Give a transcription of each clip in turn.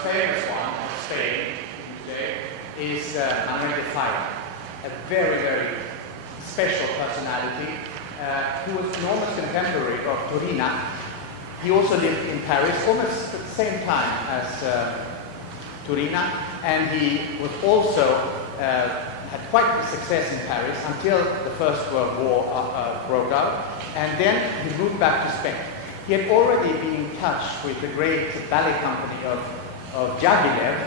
famous one in Spain today is Manuel de Falla, a very, very special personality who was an almost contemporary of Turina. He also lived in Paris almost at the same time as Turina, and he was also had quite a success in Paris until the First World War broke out, and then he moved back to Spain. He had already been in touch with the great ballet company of Diaghilev,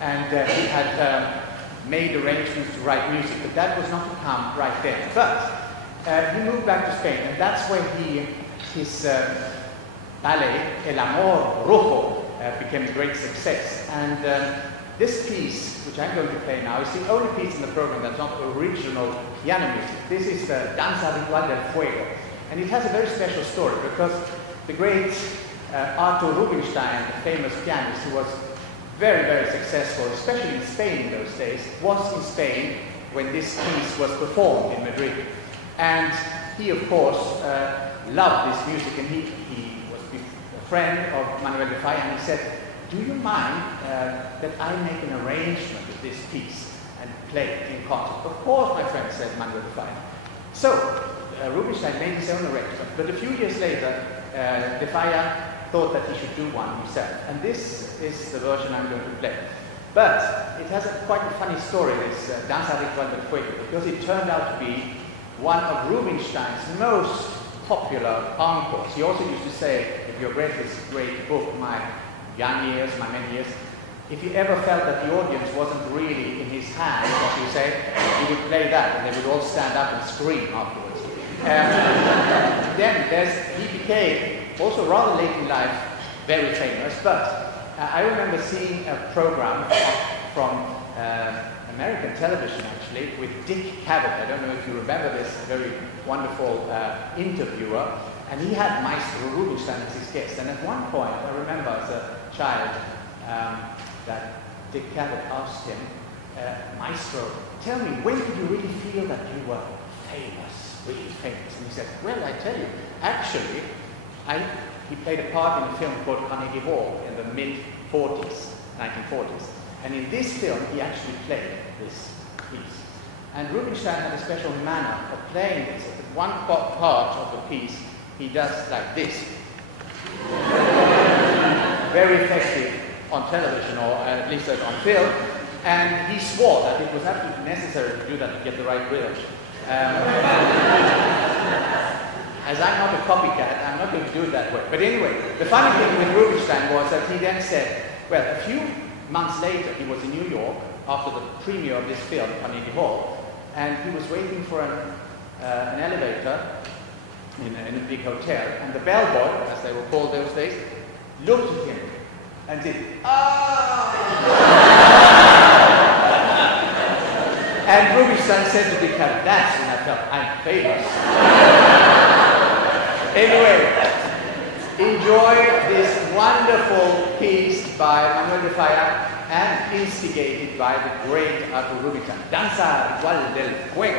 and he had made arrangements to write music, but that was not to come right then. But he moved back to Spain, and that's where his ballet, El Amor, Brujo, became a great success. And this piece, which I'm going to play now, is the only piece in the program that's not original piano music. This is the Danza Ritual del Fuego. And it has a very special story, because the great Arthur Rubinstein, the famous pianist who was very, very successful, especially in Spain in those days, was in Spain when this piece was performed in Madrid. And he, of course, loved this music, and he was a friend of Manuel de Falla, and he said, "Do you mind that I make an arrangement of this piece and play it in concert?" "Of course, my friend," said Manuel de Falla. So Rubinstein made his own arrangement, but a few years later, de Falla thought that he should do one himself, and this is the version I'm going to play. But it has quite a funny story, this Danza Ritual del Fuego, because it turned out to be one of Rubinstein's most popular encores. He also used to say, if you read his great book, My Young Years, My Many Years, if he ever felt that the audience wasn't really in his hands, as you say, he would play that, and they would all stand up and scream afterwards. Then he became, also rather late in life, very famous, but I remember seeing a program from American television, actually, with Dick Cavett. I don't know if you remember this very wonderful interviewer, and he had Maestro Rubinstein as his guest. And at one point, I remember as a child, that Dick Cavett asked him, "Maestro, tell me, when did you really feel that you were famous, really famous?" And he said, "Well, I tell you, actually, he played a part in a film called Carnegie Hall in the mid-40s, 1940s. And in this film, he actually played this piece. And Rubinstein had a special manner of playing this. At one part of the piece, he does like this. Very effective on television, or at least on film. And he swore that it was absolutely necessary to do that to get the right rhythm. As I'm not a copycat, I'm not going to do it that way. But anyway, the funny thing with Rubinstein was that he then said, well, a few months later, he was in New York after the premiere of this film, Carnegie Hall, and he was waiting for an elevator in a big hotel, and the bellboy, as they were called those days, looked at him and did, "Ah!" And Rubinstein said to Dick Cavett, "That's when I felt I'm famous." Anyway, enjoy this wonderful piece by Manuel de Falla and instigated by the great Arthur Rubinstein, Danza Ritual del Fuego.